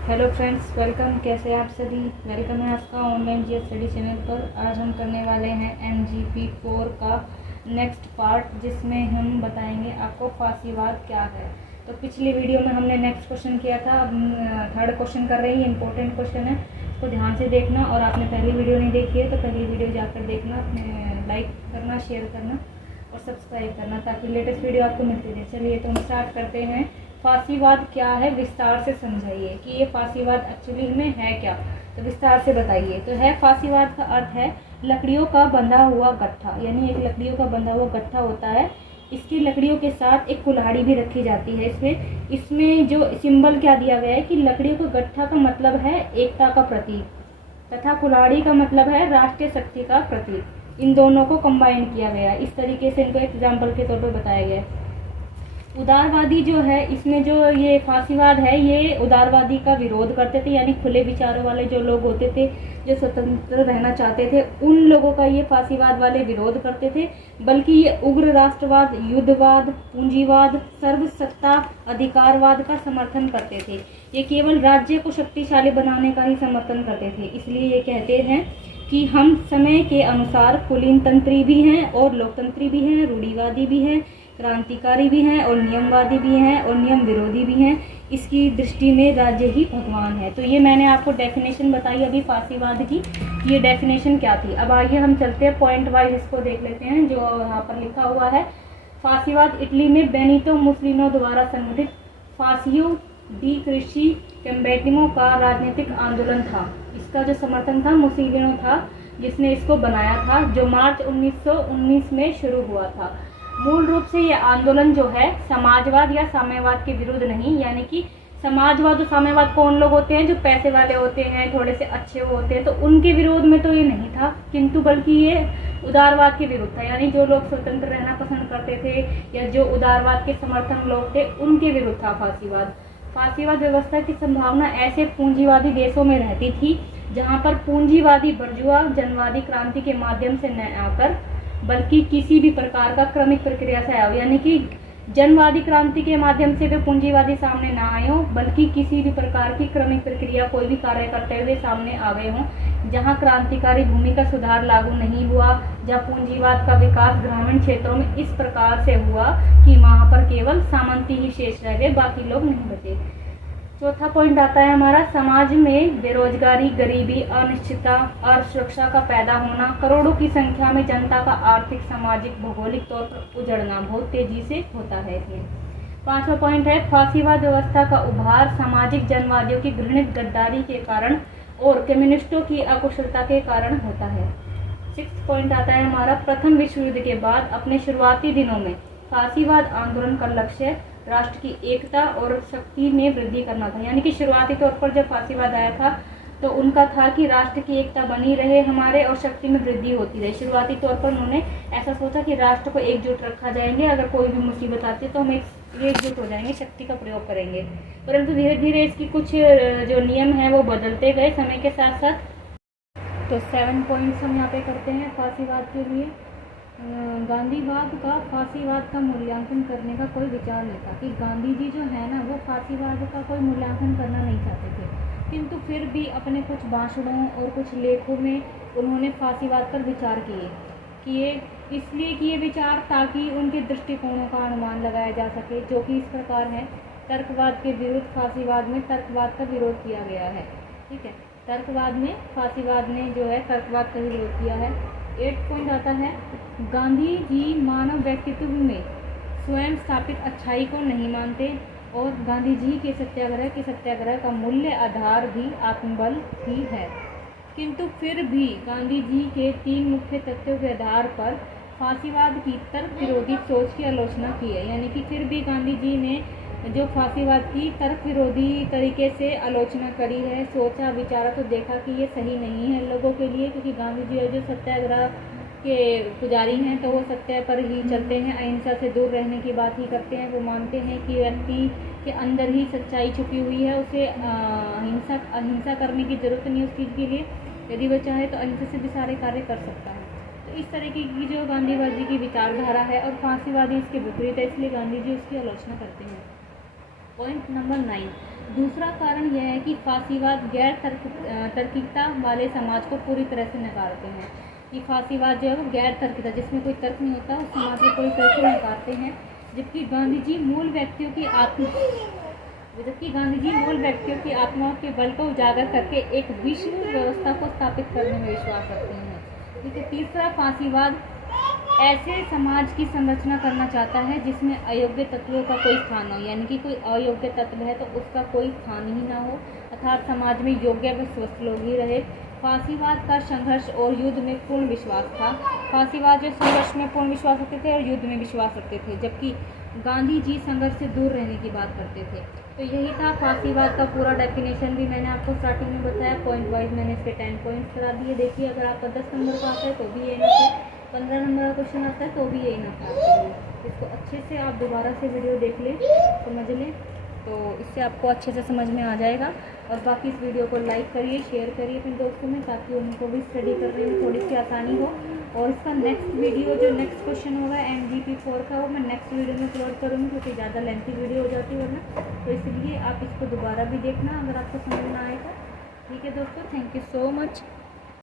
Hello friends, welcome. कैसे हैं आप सभी? वेलकम है आपका ऑनलाइन जीएस स्टडी चैनल पर। आज हम करने वाले हैं एमजीपी 4 का नेक्स्ट पार्ट, जिसमें हम बताएंगे आपको फांसीवाद क्या है। तो पिछली वीडियो में हमने नेक्स्ट क्वेश्चन किया था, अब थर्ड क्वेश्चन कर रहे हैं। इंपॉर्टेंट क्वेश्चन है, इसको ध्यान से देखना। और आपने पहली वीडियो नहीं देखी है तो पहली वीडियो जाकर देखना, अपने लाइक करना, शेयर करना और सब्सक्राइब करना, ताकि लेटेस्ट वीडियो आपको मिलती रहे। चलिए तो हम स्टार्ट करते हैं। फांसीवाद क्या है, विस्तार से समझाइए कि ये फांसीवाद एक्चुअली में है क्या, तो विस्तार से बताइए। तो है, फांसीवाद का अर्थ है लकड़ियों का बंधा हुआ गट्ठा, यानी एक लकड़ियों का बंधा हुआ गट्ठा होता है। इसकी लकड़ियों के साथ एक कुल्हाड़ी भी रखी जाती है। इसमें जो सिंबल क्या दिया गया है कि लकड़ियों का गट्ठा का मतलब है एकता का प्रतीक, तथा कुल्हाड़ी का मतलब है राष्ट्रीय शक्ति का प्रतीक। इन दोनों को कंबाइन किया गया है। इस तरीके से इनको एग्जाम्पल के तौर पर बताया गया है। उदारवादी जो है, इसमें जो ये फांसीवाद है, ये उदारवादी का विरोध करते थे, यानी खुले विचारों वाले जो लोग होते थे, जो स्वतंत्र रहना चाहते थे, उन लोगों का ये फांसीवाद वाले विरोध करते थे। बल्कि ये उग्र राष्ट्रवाद, युद्धवाद, पूंजीवाद, सर्वसत्ता अधिकारवाद का समर्थन करते थे। ये केवल राज्य को शक्तिशाली बनाने का ही समर्थन करते थे। इसलिए ये कहते हैं कि हम समय के अनुसार कुलीनतंत्री भी हैं और लोकतंत्री भी हैं, रूढ़िवादी भी हैं, क्रांतिकारी भी हैं और नियमवादी भी हैं और नियम विरोधी भी हैं। इसकी दृष्टि में राज्य ही भगवान है। तो ये मैंने आपको डेफिनेशन बताई अभी फांसीवाद की, ये डेफिनेशन क्या थी। अब आइए हम चलते हैं पॉइंट वाइज, इसको देख लेते हैं जो यहाँ पर लिखा हुआ है। फांसीवाद इटली में बेनितो मुसोलिनी द्वारा संगठित फासियो डी क्रिस्टी कम्बेटिमो का राजनीतिक आंदोलन था। इसका जो समर्थन था मुसोलिनी था, जिसने इसको बनाया था, जो मार्च 1919 में शुरू हुआ था। मूल रूप से ये आंदोलन जो है समाजवाद या साम्यवाद के विरुद्ध नहीं, यानी कि समाजवाद और साम्यवाद कौन लोग होते हैं, जो पैसे वाले होते हैं, थोड़े से अच्छे होते हैं, तो उनके विरोध में तो ये नहीं था, किंतु बल्कि ये उदारवाद के विरुद्ध था। यानी जो लोग स्वतंत्र रहना पसंद करते थे या जो उदारवाद के समर्थन लोग थे, उनके विरुद्ध था फांसीवाद। फांसीवाद व्यवस्था की संभावना ऐसे पूंजीवादी देशों में रहती थी जहाँ पर पूंजीवादी बर्जुआ जनवादी क्रांति के माध्यम से न आकर, बल्कि किसी भी प्रकार का क्रमिक प्रक्रिया से आया हो, यानी कि जनवादी क्रांति के माध्यम से वे पूंजीवादी सामने ना आए हों, बल्कि किसी भी प्रकार की क्रमिक प्रक्रिया कोई भी कार्य करते हुए सामने आ गए हों, जहां क्रांतिकारी भूमि का सुधार लागू नहीं हुआ, जहां पूंजीवाद का विकास ग्रामीण क्षेत्रों में इस प्रकार से हुआ कि वहां पर केवल सामंती ही शेष रह गए, बाकी लोग नहीं बचे। चौथा पॉइंट आता है हमारा, समाज में बेरोजगारी, गरीबी, अनिश्चितता, असुरक्षा का पैदा होना, करोड़ों की संख्या में जनता का आर्थिक, सामाजिक, भौगोलिक तौर पर उजड़ना बहुत तेजी से होता है इसमें। पांचवा पॉइंट है, फांसीवाद व्यवस्था का उभार सामाजिक जनवादियों की घृणित गद्दारी के कारण और कम्युनिस्टों की अकुशलता के कारण होता है। सिक्स पॉइंट आता है हमारा, प्रथम विश्व युद्ध के बाद अपने शुरुआती दिनों में फांसीवाद आंदोलन का लक्ष्य राष्ट्र की एकता और शक्ति में वृद्धि करना था। यानी कि शुरुआती तौर पर जब फांसीवाद आया था तो उनका था कि राष्ट्र की एकता बनी रहे हमारे और शक्ति में वृद्धि होती रहे। शुरुआती तौर पर उन्होंने ऐसा सोचा कि राष्ट्र को एकजुट रखा जाएंगे, अगर कोई भी मुसीबत आती है तो हम एकजुट हो जाएंगे, शक्ति का प्रयोग करेंगे। परंतु धीरे धीरे इसकी कुछ जो नियम है वो बदलते गए समय के साथ साथ। तो 7 पॉइंट्स हम यहाँ पे करते हैं फांसीवाद के लिए। गांधीवाद का फांसीवाद का मूल्यांकन करने का कोई विचार नहीं था, कि गांधी जी जो है ना, वो फांसीवाद का कोई मूल्यांकन करना नहीं चाहते थे, किंतु फिर भी अपने कुछ भाषणों और कुछ लेखों में उन्होंने फांसीवाद पर विचार किए इसलिए किए विचार ताकि उनके दृष्टिकोणों का अनुमान लगाया जा सके, जो कि इस प्रकार है। तर्कवाद के विरुद्ध फांसीवाद में तर्कवाद का विरोध किया गया है। ठीक है, तर्कवाद में फांसीवाद ने जो है तर्कवाद का विरोध किया है। 8 पॉइंट आता है, गांधी जी मानव व्यक्तित्व में स्वयं स्थापित अच्छाई को नहीं मानते और गांधी जी के सत्याग्रह का मूल्य आधार भी आत्मबल ही है, किंतु फिर भी गांधी जी के 3 मुख्य तथ्यों के आधार पर फांसीवाद की तर्क विरोधी सोच की आलोचना की है। यानी कि फिर भी गांधी जी ने जो फांसीवाद की तर्क विरोधी तरीके से आलोचना करी है, सोचा विचारा तो देखा कि ये सही नहीं है लोगों के लिए, क्योंकि गांधी जी जो सत्याग्रह के पुजारी हैं तो वो सत्य पर ही चलते हैं, अहिंसा से दूर रहने की बात ही करते हैं। वो मानते हैं कि व्यक्ति के अंदर ही सच्चाई छुपी हुई है, उसे अहिंसा करने की जरूरत नहीं उस चीज़ के लिए, यदि वो चाहे तो अहिंसा से भी सारे कार्य कर सकता है। तो इस तरीके की जो गांधीवादी की विचारधारा है और फांसीवादी इसके विपरीत है, इसलिए गांधी जी उसकी आलोचना करते हैं। पॉइंट नंबर 9, दूसरा कारण यह है कि फांसीवाद गैर तार्किकता वाले समाज को पूरी तरह से नकारते हैं। कि फांसीवाद जो है वो गैर तार्किकता, जिसमें कोई तर्क नहीं होता, उस समाज को पूरी तरह से नकारते हैं। जबकि गांधी जी मूल व्यक्तियों की आत्माओं के बल को उजागर करके एक विश्व व्यवस्था को स्थापित करने में विश्वास रखते हैं। ठीक है। तीसरा, फांसीवाद ऐसे समाज की संरचना करना चाहता है जिसमें अयोग्य तत्वों का कोई स्थान हो, यानी कि कोई अयोग्य तत्व है तो उसका कोई स्थान ही ना हो, अर्थात समाज में योग्य व स्वस्थ लोग ही रहे। फांसीवाद का संघर्ष और युद्ध में पूर्ण विश्वास था। फांसीवाद जो संघर्ष में पूर्ण विश्वास रखते थे और युद्ध में विश्वास रखते थे, जबकि गांधी जी संघर्ष से दूर रहने की बात करते थे। तो यही था फांसीवाद का पूरा डेफिनेशन, भी मैंने आपको स्टार्टिंग में बताया। पॉइंट वाइज मैंने इसके 10 पॉइंट्स करा दिए। देखिए, अगर आपका 10 नंबर का आता है तो भी यही ना, 15 नंबर का क्वेश्चन आता है तो भी यही ना था। इसको अच्छे से आप दोबारा से वीडियो देख लें, समझ लें, तो इससे आपको अच्छे से समझ में आ जाएगा। और बाकी इस वीडियो को लाइक करिए, शेयर करिए अपने दोस्तों में, ताकि उनको भी स्टडी करने में थोड़ी सी आसानी हो। और इसका नेक्स्ट वीडियो, जो नेक्स्ट क्वेश्चन होगा MGP 4 का, वो मैं नेक्स्ट वीडियो में अपलोड करूँगी, क्योंकि ज़्यादा लेंथी वीडियो हो जाती है वरना। तो इसलिए आप इसको दोबारा भी देखना अगर आपको समझ में आएगा। ठीक है दोस्तों, थैंक यू सो मच।